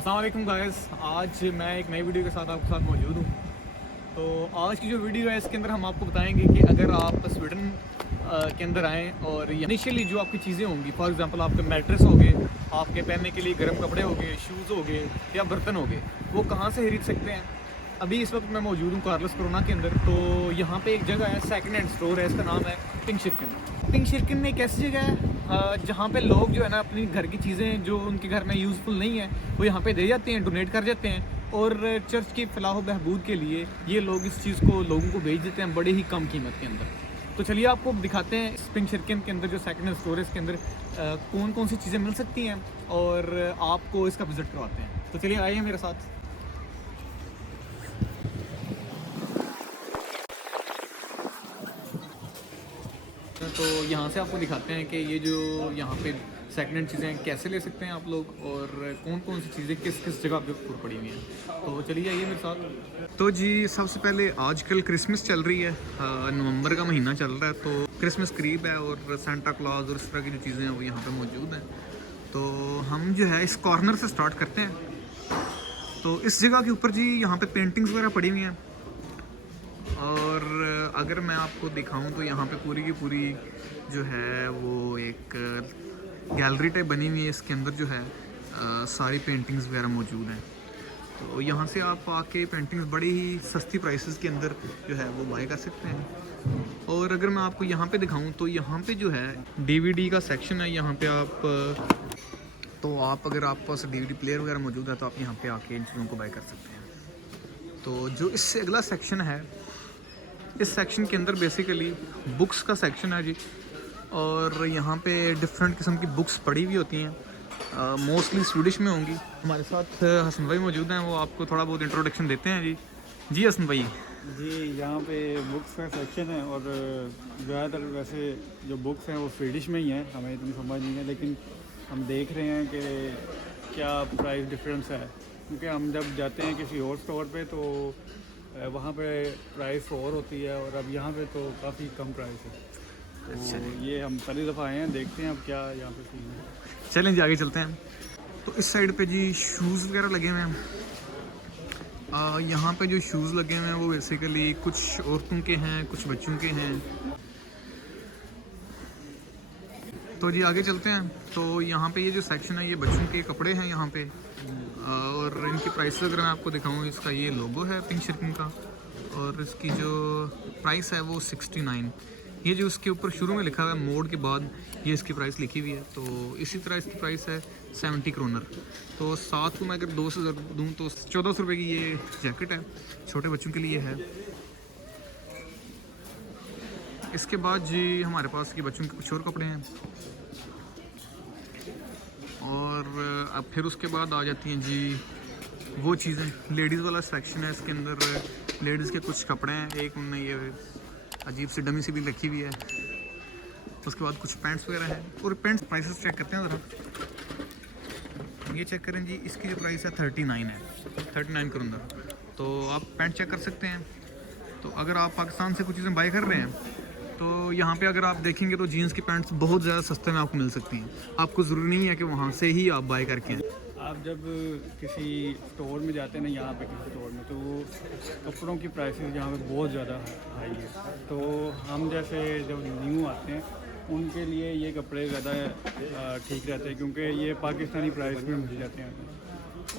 अस्सलाम वालेकुम गाइस, आज मैं एक नई वीडियो के साथ आपके साथ मौजूद हूँ। तो आज की जो वीडियो है इसके अंदर हम आपको बताएंगे कि अगर आप स्वीडन के अंदर आएँ और इनिशियली जो आपकी चीज़ें होंगी, फॉर एग्जांपल आपके मैट्रेस हो गए, आपके पहनने के लिए गर्म कपड़े हो गए, शूज़ हो गए या बर्तन हो गए, वो कहाँ से खरीद सकते हैं। अभी इस वक्त मैं मौजूद हूँ कार्लोस कोरोना के अंदर। तो यहाँ पे एक जगह है, सेकंड हैंड स्टोर है, इसका नाम है पिंक शिर्कन। पिंक शिर्कन एक ऐसी जगह है जहाँ पे लोग जो है ना अपनी घर की चीज़ें जो उनके घर में यूज़फुल नहीं है वो यहाँ पे दे जाते हैं, डोनेट कर जाते हैं और चर्च की फलाह बहबूद के लिए ये लोग इस चीज़ को लोगों को बेच देते हैं बड़े ही कम कीमत के अंदर। तो चलिए आपको दिखाते हैं इस पिंक शिर्कन के अंदर जो सेकंड हैंड स्टोर है इसके अंदर कौन कौन सी चीज़ें मिल सकती हैं और आपको इसका विज़िट करवाते हैं। तो चलिए आइए मेरे साथ। तो यहाँ से आपको दिखाते हैं कि ये जो यहाँ पे सेकंड हैंड चीज़ें कैसे ले सकते हैं आप लोग और कौन कौन सी चीज़ें किस किस जगह पे ऊपर पड़ी हुई हैं। तो चलिए आइए मेरे साथ। तो जी सबसे पहले आजकल क्रिसमस चल रही है, नवंबर का महीना चल रहा है, तो क्रिसमस करीब है और सेंटा क्लॉज और इस तरह की जो चीज़ें हैं वो यहाँ पे मौजूद हैं। तो हम जो है इस कॉर्नर से स्टार्ट करते हैं। तो इस जगह के ऊपर जी यहाँ पे पेंटिंग्स वगैरह पड़ी हुई हैं और अगर मैं आपको दिखाऊं तो यहाँ पे पूरी की पूरी जो है वो एक गैलरी टाइप बनी हुई है। इसके अंदर जो है सारी पेंटिंग्स वगैरह मौजूद हैं। तो यहाँ से आप आके पेंटिंग्स बड़ी ही सस्ती प्राइसेस के अंदर जो है वो बाय कर सकते हैं। और अगर मैं आपको यहाँ पे दिखाऊं तो यहाँ पे जो है डीवीडी का सेक्शन है। यहाँ पे आप अगर आपके पास डीवीडी प्लेयर वगैरह मौजूद है तो आप यहाँ पे आके इन चीज़ों को बाय कर सकते हैं। तो जो इससे अगला सेक्शन है, इस सेक्शन के अंदर बेसिकली बुक्स का सेक्शन है जी। और यहाँ पे डिफरेंट किस्म की बुक्स पड़ी हुई होती हैं, मोस्टली स्वीडिश में होंगी। हमारे साथ हसन भाई मौजूद हैं, वो आपको थोड़ा बहुत इंट्रोडक्शन देते हैं जी। जी हसन भाई। जी, यहाँ पे बुक्स का सेक्शन है और ज़्यादातर वैसे जो बुक्स हैं वो स्वीडिश में ही हैं, हमें इतनी समझ नहीं है, लेकिन हम देख रहे हैं कि क्या प्राइस डिफरेंस है। क्योंकि हम जब जाते हैं किसी और स्टोर पे तो वहाँ पे प्राइस और होती है और अब यहाँ पे तो काफ़ी कम प्राइस है। तो ये हम पहली दफ़ा आए हैं, देखते हैं अब क्या यहाँ पे सीन है। चलें जी आगे चलते हैं। तो इस साइड पे जी शूज़ वगैरह लगे हुए हैं। यहाँ पे जो शूज़ लगे हुए हैं वो बेसिकली कुछ औरतों के हैं, कुछ बच्चों के हैं। तो जी आगे चलते हैं। तो यहाँ पे ये जो सेक्शन है ये बच्चों के कपड़े हैं यहाँ पे। और इनकी प्राइस अगर मैं आपको दिखाऊँ, इसका ये लोगो है पिंक शिर्कन का और इसकी जो प्राइस है वो 69। ये जो इसके ऊपर शुरू में लिखा हुआ है मोड के बाद ये इसकी प्राइस लिखी हुई है। तो इसी तरह इसकी प्राइस है 70 क्रोनर। तो साथ को मैं अगर 2 से दूँ तो 1400 रुपये की ये जैकेट है, छोटे बच्चों के लिए है। इसके बाद जी हमारे पास ये बच्चों के कुछ और कपड़े हैं और अब फिर उसके बाद आ जाती हैं जी वो चीज़ें। लेडीज़ वाला सेक्शन है, इसके अंदर लेडीज़ के कुछ कपड़े हैं। एक उनमें ये अजीब सी डमी सी भी रखी हुई है। उसके बाद कुछ पैंट्स वगैरह हैं और पैंट्स प्राइसेस चेक करते हैं ज़रा। ये चेक करें जी, इसकी जो प्राइस है 39 है, 39 के अंदर। तो आप पैंट चेक कर सकते हैं। तो अगर आप पाकिस्तान से कुछ चीज़ें बाय कर रहे हैं तो यहाँ पे अगर आप देखेंगे तो जीन्स की पैंट्स बहुत ज़्यादा सस्ते में आपको मिल सकती हैं। आपको ज़रूरी नहीं है कि वहाँ से ही आप बाय करके आएँ। आप जब किसी स्टोर में जाते हैं ना, यहाँ पे किसी स्टोर में, तो वो कपड़ों की प्राइसेस यहाँ पे बहुत ज़्यादा हाई है। तो हम जैसे जब न्यू आते हैं उनके लिए ये कपड़े ज़्यादा ठीक रहते हैं, क्योंकि ये पाकिस्तानी प्राइस में मिल जाते हैं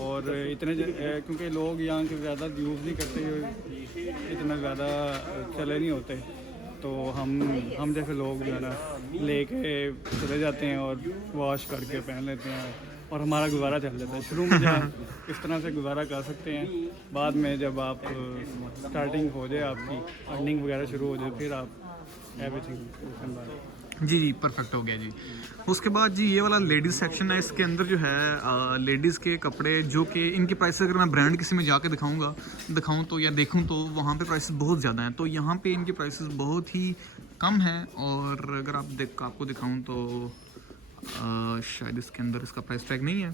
और इतने क्योंकि लोग यहाँ के ज़्यादा यूज़ नहीं करते, इतना ज़्यादा चले नहीं होते। तो हम जैसे लोग जो है ना लेके चले जाते हैं और वॉश करके पहन लेते हैं और हमारा गुजारा चल जाता है। शुरू में जब इस तरह से गुजारा कर सकते हैं, बाद में जब आप स्टार्टिंग हो जाए, आपकी अर्निंग वगैरह शुरू हो जाए, फिर आप एवरीथिंग। जी जी परफेक्ट हो गया जी। उसके बाद जी ये वाला लेडीज़ सेक्शन है। इसके अंदर जो है लेडीज़ के कपड़े जो कि इनकी प्राइस अगर मैं ब्रांड किसी में जाके दिखाऊं तो या देखूं तो वहाँ पे प्राइसेस बहुत ज़्यादा हैं। तो यहाँ पे इनकी प्राइसेस बहुत ही कम हैं और अगर आपको दिखाऊं तो शायद इसके अंदर इसका प्राइस टैग नहीं है,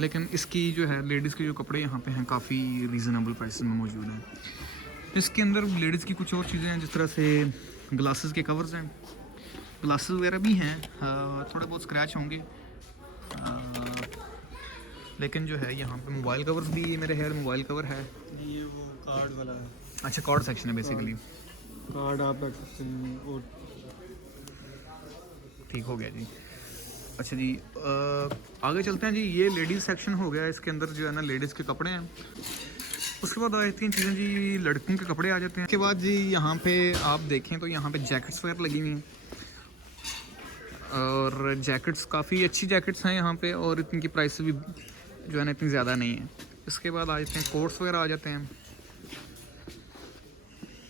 लेकिन इसकी जो है लेडीज़ के जो कपड़े यहाँ पे हैं काफ़ी रीज़नेबल प्राइस में मौजूद हैं। इसके अंदर लेडीज़ की कुछ और चीज़ें हैं, जिस तरह से ग्लासेस के कवर्स हैं, ग्लासेस वगैरह भी हैं। थोड़े बहुत स्क्रैच होंगे लेकिन जो है यहाँ पे मोबाइल कवर्स भी मेरे हेयर मोबाइल कवर है। ये वो कार्ड वाला है, अच्छा कॉर्ड सेक्शन है बेसिकली। कार्ड आप रख सकते हैं। और ठीक हो गया जी। अच्छा जी आगे चलते हैं जी। ये लेडीज़ सेक्शन हो गया, इसके अंदर जो है ना लेडीज़ के कपड़े हैं। उसके बाद आती हैं चीज़ें जी, लड़कों के कपड़े आ जाते हैं। उसके बाद जी यहाँ पे आप देखें तो यहाँ पे जैकेट्स वगैरह लगी हुई हैं, और जैकेट्स काफ़ी अच्छी जैकेट्स हैं यहाँ पे, और इनकी प्राइस भी जो है ना इतनी ज़्यादा नहीं है। इसके बाद आ जाते हैं कोट्स वगैरह आ जाते हैं,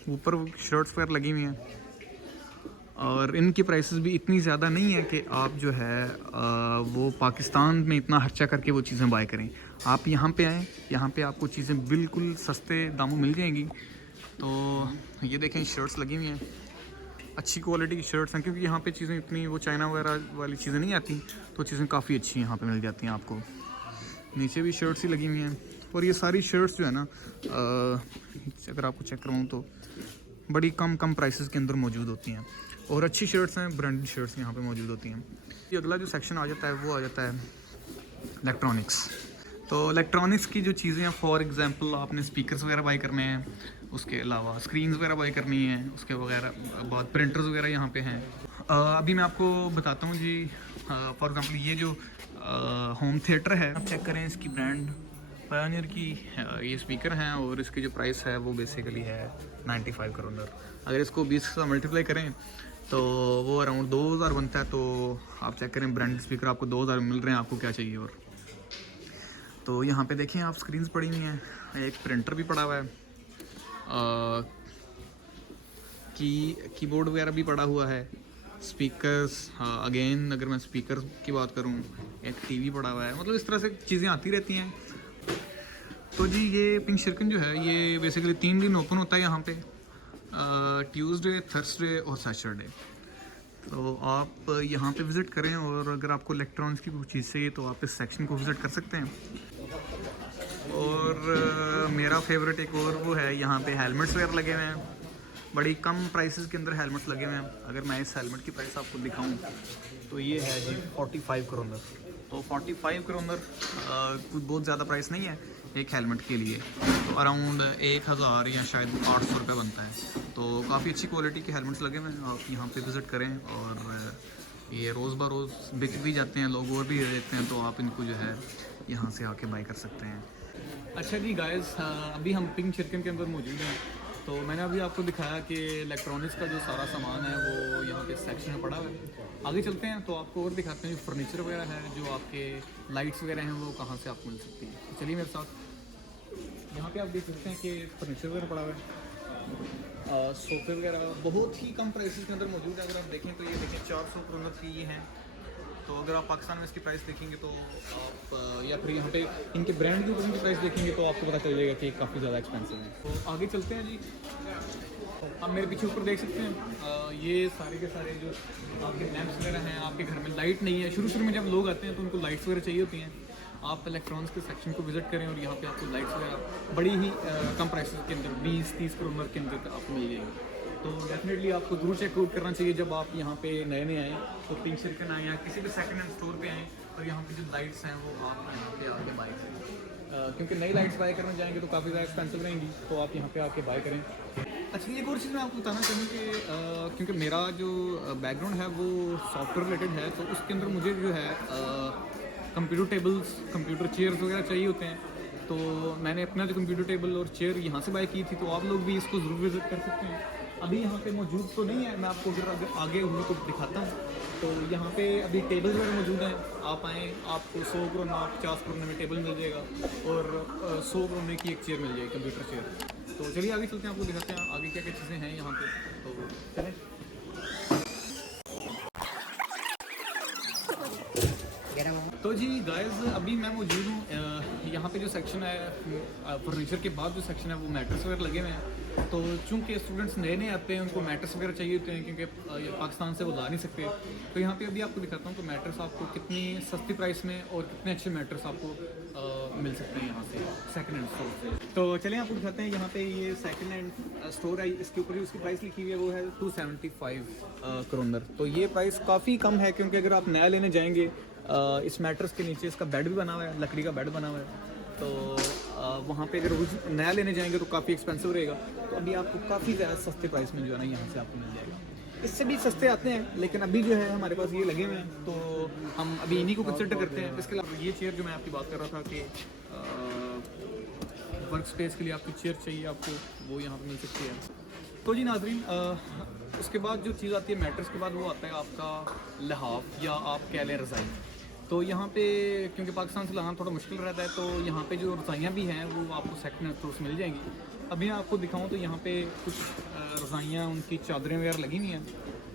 ऊपर शर्ट्स वगैरह लगी हुई हैं, और इनकी प्राइसेस भी इतनी ज़्यादा नहीं है कि आप जो है वो पाकिस्तान में इतना खर्चा करके वो चीज़ें बाय करें। आप यहाँ पे आएँ, यहाँ पे आपको चीज़ें बिल्कुल सस्ते दामों मिल जाएंगी। तो ये देखें शर्ट्स लगी हुई हैं, अच्छी क्वालिटी की शर्ट्स हैं, क्योंकि यहाँ पे चीज़ें इतनी वो चाइना वगैरह वाली चीज़ें नहीं आती, तो चीज़ें काफ़ी अच्छी यहाँ पे मिल जाती हैं आपको। नीचे भी शर्ट्स ही लगी हुई हैं, और ये सारी शर्ट्स जो है ना अगर आपको चेक करवाऊँ तो बड़ी कम प्राइसेस के अंदर मौजूद होती हैं, और अच्छी शर्ट्स हैं, ब्रांडेड शर्ट्स यहाँ पे मौजूद होती हैं। ये अगला जो सेक्शन आ जाता है वो आ जाता है इलेक्ट्रॉनिक्स। तो इलेक्ट्रॉनिक्स की जो चीज़ें हैं, फॉर एग्जांपल आपने स्पीकर्स वगैरह बाई करने हैं, उसके अलावा स्क्रीन्स वगैरह बाई करनी है, उसके वगैरह बाद प्रिंटर्स वगैरह यहाँ पे हैं। अभी मैं आपको बताता हूँ जी, फॉर एग्जांपल ये जो होम थिएटर है, आप चेक करें इसकी ब्रांड पायोनियर की ये स्पीकर हैं, और इसकी जो प्राइस है वो बेसिकली है 95 करोड़। अगर इसको 20 से मल्टीप्लाई करें तो वो अराउंड 2000 बनता है। तो आप चेक करें ब्रांडेड स्पीकर आपको 2000 मिल रहे हैं, आपको क्या चाहिए और। तो यहाँ पे देखें आप स्क्रीन्स पड़ी हुई हैं, एक प्रिंटर भी पड़ा हुआ है, कीबोर्ड वगैरह भी पड़ा हुआ है, स्पीकर्स अगेन अगर मैं स्पीकर की बात करूँ, एक टीवी पड़ा हुआ है, मतलब इस तरह से चीज़ें आती रहती हैं। तो जी ये पिंक शिरकन जो है ये बेसिकली 3 दिन ओपन होता है यहाँ पे, ट्यूसडे, थर्सडे और सैटरडे। तो आप यहाँ पे विज़िट करें, और अगर आपको इलेक्ट्रॉनिक्स की कुछ चीज़ चाहिए तो आप इस सेक्शन को विज़िट कर सकते हैं। और मेरा फेवरेट एक और वो है, यहाँ पे हेलमेट्स वगैरह लगे हुए हैं, बड़ी कम प्राइसेस के अंदर हेलमेट्स लगे हुए हैं। अगर मैं इस हेलमेट की प्राइस आपको दिखाऊं तो ये है जी 45 करोड़। तो 45 करोड़ कुछ बहुत ज़्यादा प्राइस नहीं है एक हेलमेट के लिए, तो अराउंड 1000 या शायद 800 रुपये बनता है। तो काफ़ी अच्छी क्वालिटी के हेलमेट्स लगे हुए हैं, आप यहाँ पे विज़िट करें। और ये रोज़ ब रोज़ बिक भी जाते हैं, लोग और भी दे देते हैं, तो आप इनको जो है यहाँ से आके बाई कर सकते हैं। अच्छा जी गाइस, अभी हम पिंक शिरकन के अंदर मौजूद हैं। तो मैंने अभी आपको दिखाया कि इलेक्ट्रॉनिक्स का जो सारा सामान है वो यहाँ पे सेक्शन में पड़ा हुआ है। आगे चलते हैं तो आपको और दिखाते हैं जो फर्नीचर वगैरह है, जो आपके लाइट्स वगैरह हैं वो कहाँ से आपको मिल सकती है। तो चलिए मेरे साथ। यहाँ पे आप देख सकते हैं कि फर्नीचर वगैरह पड़ा हुआ है, सोफे वगैरह बहुत ही कम प्राइसेस के अंदर मौजूद है। अगर आप देखें तो ये देखें 400 करोड़ की ये हैं। तो अगर आप पाकिस्तान में इसकी प्राइस देखेंगे तो आप या फिर यहाँ पे इनके ब्रांड के ऊपर इनकी प्राइस देखेंगे तो आपको पता चल जाएगा कि काफ़ी ज़्यादा एक्सपेंसिव है। तो आगे चलते हैं जी। आप मेरे पीछे ऊपर देख सकते हैं, ये सारे के सारे जो आपके लैंप्स वगैरह हैं। आपके घर में लाइट नहीं है, शुरू में जब लोग आते हैं तो उनको लाइट्स वगैरह चाहिए होती हैं। आप इलेक्ट्रॉनिक्स के सेक्शन को विज़िट करें और यहाँ पे आपको लाइट्स वगैरह बड़ी ही कम प्राइसेस के अंदर 20-30 करोड़ के अंदर आपको मिल जाएंगी। तो डेफिनेटली आपको ज़रूर चेकआउट करना चाहिए जब आप यहाँ पे नए आएँ, तो पिंक शिरकन आएँ या किसी भी सेकंड हैंड स्टोर पे आएँ, और यहाँ पे जो लाइट्स हैं वो आप यहाँ पे आके बाय करें, क्योंकि नई लाइट्स बाय करने जाएंगे तो काफ़ी ज़्यादा एक्सपेंसिव रहेंगी, तो आप यहाँ पे आके बाय करें। अच्छा एक और चीज़ मैं आपको बताना चाहूँ कि क्योंकि मेरा जो बैकग्राउंड है वो सॉफ्टवेयर रिलेटेड है, तो उसके अंदर मुझे जो है कंप्यूटर टेबल्स, कंप्यूटर चेयर्स वगैरह चाहिए होते हैं। तो मैंने अपना जो कंप्यूटर टेबल और चेयर यहाँ से बाय की थी, तो आप लोग भी इसको ज़रूर विज़िट कर सकते हैं। अभी यहाँ पे मौजूद तो नहीं है, मैं आपको अगर आगे हूँ तो दिखाता हूँ। तो यहाँ पे अभी टेबल वगैरह मौजूद हैं, आप आएँ, आपको 100 करोड़ 50 करोड़ में टेबल मिल जाएगा, और 100 करोड़ की एक चेयर मिल जाएगी, कंप्यूटर चेयर। तो चलिए आगे चलते हैं, आपको दिखाते हैं आगे क्या क्या चीज़ें हैं यहाँ पे। तो चलें। तो जी गाइस, अभी मैं मौजूद हूँ यहाँ पे जो सेक्शन है फर्नीचर के बाद जो सेक्शन है वो मैट्रेस वगैरह लगे हुए हैं। तो चूँकि स्टूडेंट्स नए आते हैं, उनको मैट्रेस वगैरह चाहिए होते हैं, क्योंकि पाकिस्तान से वो ला नहीं सकते। तो यहाँ पे अभी आपको दिखाता हूँ तो मैट्रेस आपको कितनी सस्ती प्राइस में और कितने अच्छे मैट्रेस आपको मिल सकते हैं यहाँ से सेकेंड हैंड स्टोर से। तो चलिए आपको दिखाते हैं। यहाँ पे ये सेकेंड हैंड स्टोर है, इसके ऊपर उसकी प्राइस लिखी हुई है वो है 275 करोड़। तो ये प्राइस काफ़ी कम है, क्योंकि अगर आप नया लेने जाएंगे इस मैट्रेस के नीचे इसका बेड भी बना हुआ है, लकड़ी का बेड बना हुआ है। तो वहाँ पे अगर नया लेने जाएंगे तो काफ़ी एक्सपेंसिव रहेगा। तो अभी आपको काफ़ी ज़्यादा सस्ते प्राइस में जो है ना यहाँ से आपको मिल जाएगा। इससे भी सस्ते आते हैं, लेकिन अभी जो है हमारे पास ये लगे हुए हैं, तो हम अभी इन्हीं को कंसिडर करते हैं। इसके अलावा ये चेयर जो मैं आपकी बात कर रहा था कि वर्क स्पेस के लिए आपको चेयर चाहिए, आपको वो यहाँ पे मिल सकती है। तो जी नाजरीन, उसके बाद जो चीज़ आती है मैट्रेस के बाद, वो आता है आपका लिहाफ या आप कह लें रज़ाई। तो यहाँ पे क्योंकि पाकिस्तान से लाना थोड़ा मुश्किल रहता है, तो यहाँ पे जो रज़ाइयाँ भी हैं वो आपको सेकंड हैंड स्टोर से मिल जाएंगी। अभी मैं आपको दिखाऊँ तो यहाँ पे कुछ रज़ाइयाँ, उनकी चादरें वगैरह लगी हुई हैं।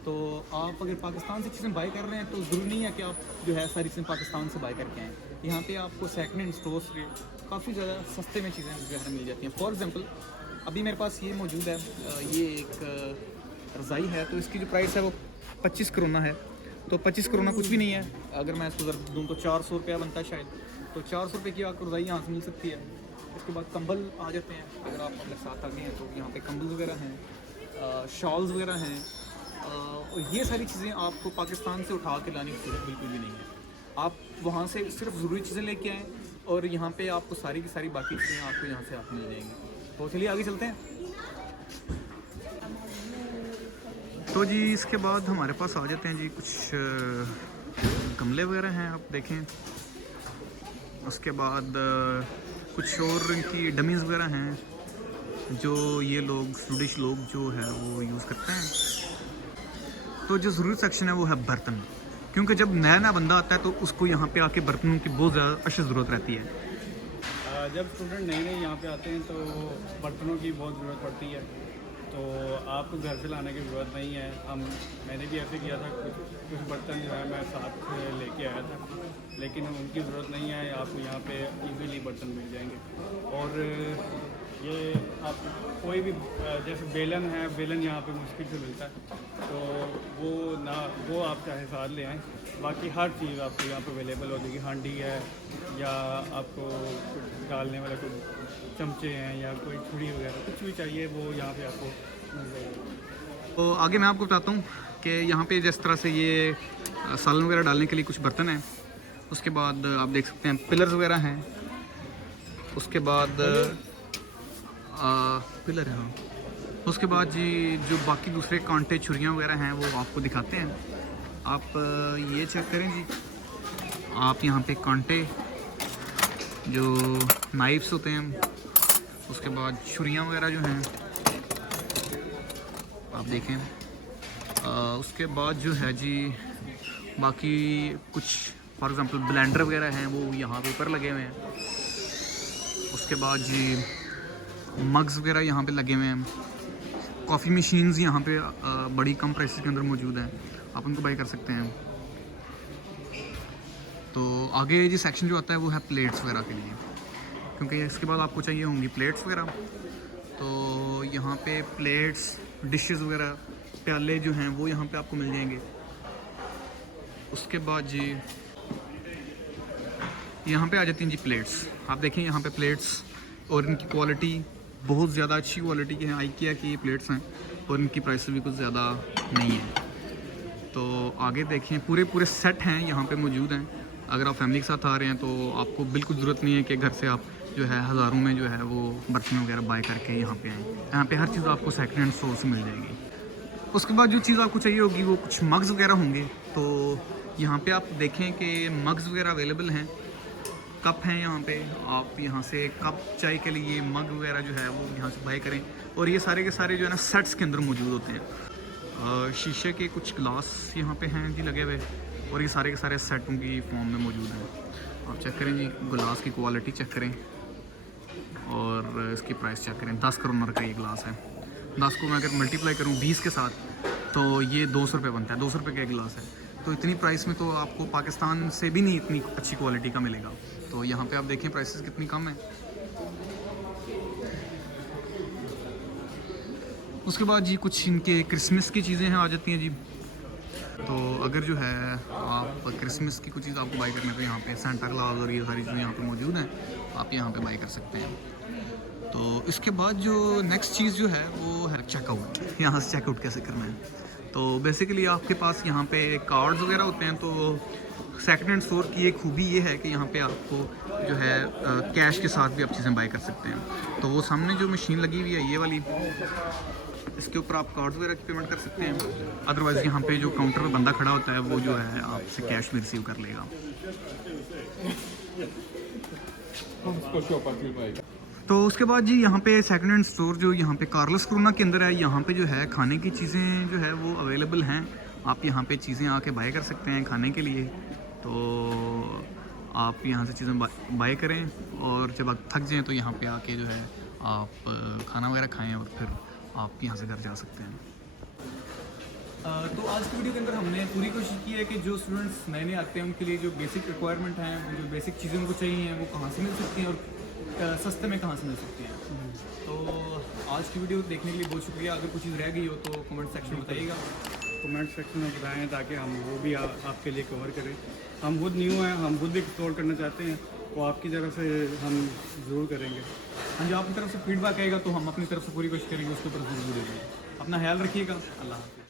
तो आप अगर पाकिस्तान से चीज़ें बाई कर रहे हैं तो ज़रूरी नहीं है कि आप जो है सारी चीज़ें पाकिस्तान से बाई करके आएँ। यहाँ पे आपको सेकंड हैंड स्टोर से काफ़ी ज़्यादा सस्ते में चीज़ें जो है मिल जाती हैं। फॉर एग्ज़ाम्पल अभी मेरे पास ये मौजूद है, ये एक रज़ाई है, तो इसकी जो प्राइस है वो 25 करोना है। तो 25 करोना कुछ भी नहीं है, अगर मैं इसको ज़रा दूँ तो 400 रुपया बनता है शायद। तो 400 रुपये की आपको रज़ाई यहाँ से मिल सकती है। इसके बाद कंबल आ जाते हैं, अगर आप अपने साथ आ गए हैं तो यहाँ पे कंबल वगैरह हैं, शॉल्स वगैरह हैं। और ये सारी चीज़ें आपको पाकिस्तान से उठा के लाने की ज़रूरत बिल्कुल भी नहीं है। आप वहाँ से सिर्फ ज़रूरी चीज़ें लेके आएँ और यहाँ पे आपको सारी की सारी बाकी चीज़ें आपको यहाँ से आप मिल जाएंगी। तो चलिए आगे चलते हैं। तो जी इसके बाद हमारे पास आ जाते हैं जी कुछ गमले वगैरह हैं, आप देखें। उसके बाद कुछ और इनकी डमीज़ वगैरह हैं जो ये लोग स्वीडिश लोग जो है वो यूज़ करते हैं। तो जो ज़रूरी सेक्शन है वो है बर्तन, क्योंकि जब नया नया बंदा आता है तो उसको यहाँ पे आके बर्तनों की बहुत ज़्यादा अशद ज़रूरत रहती है। जब स्टूडेंट नए नए यहाँ पे आते हैं तो बर्तनों की बहुत ज़रूरत पड़ती है। तो आपको घर से लाने की ज़रूरत नहीं है। मैंने भी ऐसे किया था, कुछ बर्तन जो है मैं साथ लेके आया था, लेकिन उनकी ज़रूरत नहीं है। आपको यहाँ पे इजीली बर्तन मिल जाएंगे। और ये आप कोई भी जैसे बेलन है, बेलन यहाँ पे मुश्किल से मिलता है, तो वो आप चाहे साथ ले आएँ। बाकी हर चीज़ आपको यहाँ पे अवेलेबल हो जाएगी। हांडी है या आपको कुछ डालने वाले कुछ चमचे हैं या कोई छुरी वगैरह कुछ भी चाहिए वो यहाँ पे आपको मिल जाएगा। तो आगे मैं आपको बताता हूँ कि यहाँ पे जिस तरह से ये सालन वगैरह डालने के लिए कुछ बर्तन हैं। उसके बाद आप देख सकते हैं पिलर्स वगैरह हैं। उसके बाद पिलर है, हाँ। उसके बाद जी जो बाकी दूसरे कांटे छुरियाँ वगैरह हैं वो आपको दिखाते हैं। आप ये चेक करें जी, आप यहाँ पे कांटे जो नाइफ्स होते हैं, उसके बाद छुरियाँ वगैरह जो हैं आप देखें। उसके बाद जो है जी बाकी कुछ फॉर एग्ज़ाम्पल ब्लेंडर वगैरह हैं वो यहाँ पे ऊपर लगे हुए हैं। उसके बाद जी मग्स वगैरह यहाँ पे लगे हुए हैं। कॉफ़ी मशीन्स यहाँ पे बड़ी कम प्राइस के अंदर मौजूद हैं, आप उनको बाई कर सकते हैं। तो आगे जी सेक्शन जो आता है वो है प्लेट्स वगैरह के लिए, क्योंकि इसके बाद आपको चाहिए होंगी प्लेट्स वगैरह। तो यहाँ पे प्लेट्स, डिशेस वगैरह, प्याले जो हैं वो यहाँ पे आपको मिल जाएंगे। उसके बाद जी यहाँ पे आ जाती हैं जी प्लेट्स। आप देखें यहाँ पे प्लेट्स और इनकी क्वालिटी बहुत ज़्यादा अच्छी क्वालिटी की है। आइकिया की प्लेट्स हैं और इनकी प्राइस भी कुछ ज़्यादा नहीं है। तो आगे देखें पूरे सेट हैं यहाँ पे मौजूद हैं। अगर आप फैमिली के साथ आ रहे हैं तो आपको बिल्कुल ज़रूरत नहीं है कि घर से आप जो है हज़ारों में जो है वो बर्तन वगैरह बाय करके यहाँ पे आएँ। यहाँ पे हर चीज़ आपको सेकंड हैंड स्टोर से मिल जाएगी। उसके बाद जो चीज़ आपको चाहिए होगी वो कुछ मग्स वगैरह होंगे। तो यहाँ पे आप देखें कि मग्स वगैरह अवेलेबल हैं, कप हैं यहाँ पे। आप यहाँ से कप चाय के लिए मग वगैरह जो है वो यहाँ से बाय करें। और ये सारे के सारे जो है ना सेट्स के अंदर मौजूद होते हैं। शीशे के कुछ ग्लास यहाँ पे हैं जी लगे हुए, और ये सारे के सारे सेटों की फॉर्म में मौजूद हैं। आप चेक करें जी, ग्लास की क्वालिटी चेक करें और इसकी प्राइस चेक करें। 10 करोड़ का ये ग्लास है। 10 को मैं अगर मल्टीप्लाई करूँ 20 के साथ तो ये 200 रुपये बनता है। 200 रुपये का एक गिलास है। तो इतनी प्राइस में तो आपको पाकिस्तान से भी नहीं इतनी अच्छी क्वालिटी का मिलेगा। तो यहाँ पे आप देखें प्राइसेस कितनी कम है। उसके बाद जी कुछ इनके क्रिसमस की चीज़ें हैं आ जाती हैं जी। तो अगर जो है आप क्रिसमस की कुछ चीज़ आपको बाई करनी है तो यहाँ पे सेंटा क्लॉज और ये सारी चीज़ें यहाँ पे मौजूद हैं, आप यहाँ पे बाई कर सकते हैं। तो इसके बाद जो नेक्स्ट चीज़ जो है वो है चेकआउट। यहाँ से चेकआउट कैसे करना है। तो बेसिकली आपके पास यहाँ पे कार्ड्स वगैरह होते हैं, तो सेकंड हैंड स्टोर की एक खूबी ये है कि यहाँ पे आपको जो है कैश के साथ भी आप चीज़ें बाय कर सकते हैं। तो वो सामने जो मशीन लगी हुई है ये वाली, इसके ऊपर आप कार्ड्स वगैरह की पेमेंट कर सकते हैं। अदरवाइज़ यहाँ पे जो काउंटर पे बंदा खड़ा होता है वो जो है आपसे कैश भी रिसीव कर लेगा। तो उसके बाद जी यहाँ पे सेकंड हैंड स्टोर जो यहाँ पे कार्लस क्रोना के अंदर है, यहाँ पे जो है खाने की चीज़ें जो है वो अवेलेबल हैं। आप यहाँ पे चीज़ें आके बाय कर सकते हैं खाने के लिए। तो आप यहाँ से चीज़ें बाय करें और जब आप थक जाएँ तो यहाँ पे आके जो है आप खाना वगैरह खाएं और फिर आप यहाँ से घर जा सकते हैं। तो आज की वीडियो के अंदर हमने पूरी कोशिश की है कि जो स्टूडेंट्स नए नए आते हैं उनके लिए जो बेसिक रिक्वायरमेंट हैं, जो बेसिक चीज़ें उनको चाहिए हैं वो कहाँ से मिल सकती हैं और सस्ते में कहाँ से मिल सकती हैं। तो आज की वीडियो देखने के लिए बहुत शुक्रिया। अगर कुछ चीज़ रह गई हो तो कमेंट सेक्शन में बताइएगा। कमेंट सेक्शन में बताएं ताकि हम वो भी आपके लिए कवर करें। हम खुद न्यू हैं, हम खुद भी एक्सप्लोर करना चाहते हैं, वो आपकी तरफ से हम ज़रूर करेंगे। हाँ जी, आपकी तरफ से फीडबैक आएगा तो हम अपनी तरफ से पूरी कोशिश करेंगे उसके ऊपर ज़रूर देंगे। अपना ख्याल रखिएगा। अल्लाह हाफ़िज़।